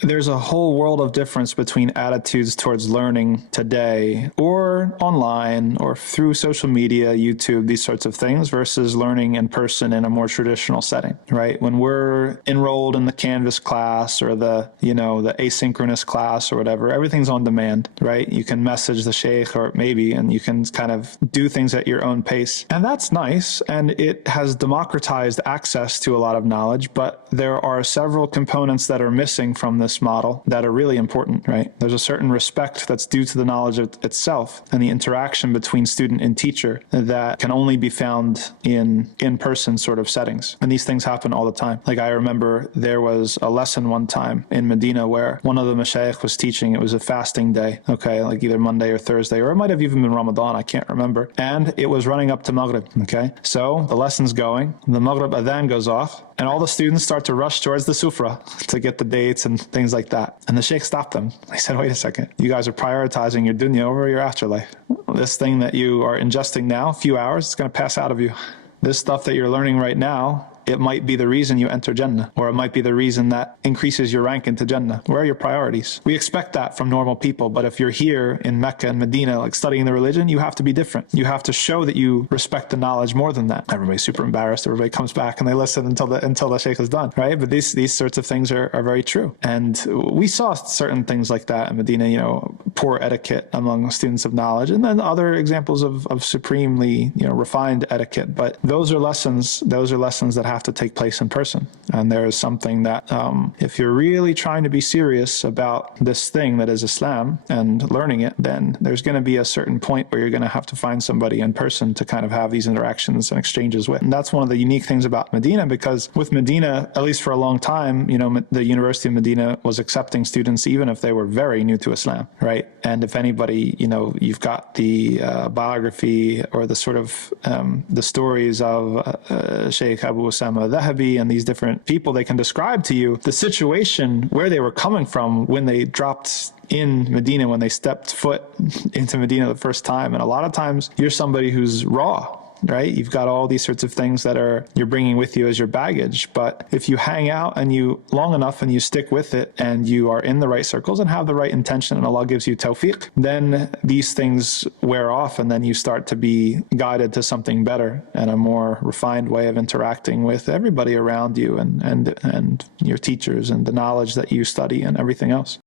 there's a whole world of difference between attitudes towards learning today or online or through social media, YouTube, these sorts of things versus learning in person in a more traditional setting, right? When we're enrolled in the Canvas class or the asynchronous class or whatever, everything's on demand, right? You can message the sheikh or maybe, and you can kind of do things at your own pace. And that's nice. And it has democratized access to a lot of knowledge, but there are several components that are missing from this model that are really important, right? There's a certain respect that's due to the knowledge itself and the interaction between student and teacher that can only be found in in-person sort of settings. And these things happen all the time. Like I remember there was a lesson one time in Medina where one of the mashayikh was teaching. It was a fasting day, okay, like either Monday or Thursday, or it might have even been Ramadan, I can't remember. And it was running up to Maghrib, okay? So the lesson's going, the Maghrib adhan goes off, and all the students start to rush towards the sufra to get the dates and things like that. And the sheikh stopped them. He said, wait a second, you guys are prioritizing your dunya over your afterlife. This thing that you are ingesting now, a few hours, it's going to pass out of you. This stuff that you're learning right now, it might be the reason you enter Jannah, or it might be the reason that increases your rank into Jannah. Where are your priorities? We expect that from normal people, but if you're here in Mecca and Medina, like studying the religion, you have to be different. You have to show that you respect the knowledge more than that. Everybody's super embarrassed. Everybody comes back and they listen until the sheikh is done, right? But these sorts of things are very true. And we saw certain things like that in Medina, poor etiquette among students of knowledge, and then other examples of supremely, refined etiquette. But those are lessons that have to take place in person. And there is something that if you're really trying to be serious about this thing that is Islam and learning it, then there's going to be a certain point where you're going to have to find somebody in person to kind of have these interactions and exchanges with. And that's one of the unique things about Medina, because with Medina, at least for a long time, the University of Medina was accepting students even if they were very new to Islam, right? And if anybody, you've got the biography or the sort of the stories of Sheikh Abu Usama Dhahabi and these different people, they can describe to you the situation where they were coming from when they dropped in Medina, when they stepped foot into Medina the first time. And a lot of times you're somebody who's raw, right? You've got all these sorts of things that you're bringing with you as your baggage. But if you hang out and you long enough and you stick with it and you are in the right circles and have the right intention and Allah gives you tawfiq, then these things wear off and then you start to be guided to something better and a more refined way of interacting with everybody around you and your teachers and the knowledge that you study and everything else.